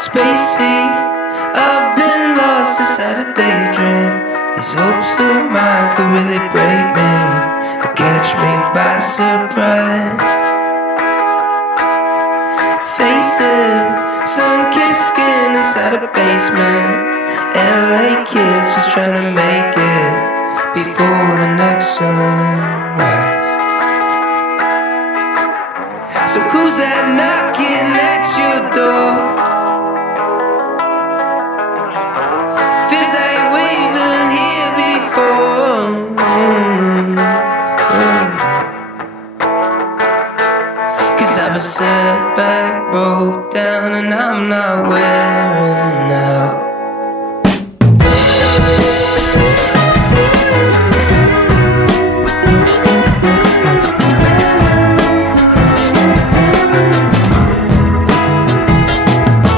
Spacey, I've been lost inside a daydream. These hopes of mine could really break me or catch me by surprise. Faces, sun-kissed skin inside a basement. LA kids just trying to make it before the next sunrise. So who's that knocking at your door? Feels like we've been here before. Cause I've been set back, broke down, and I'm not well.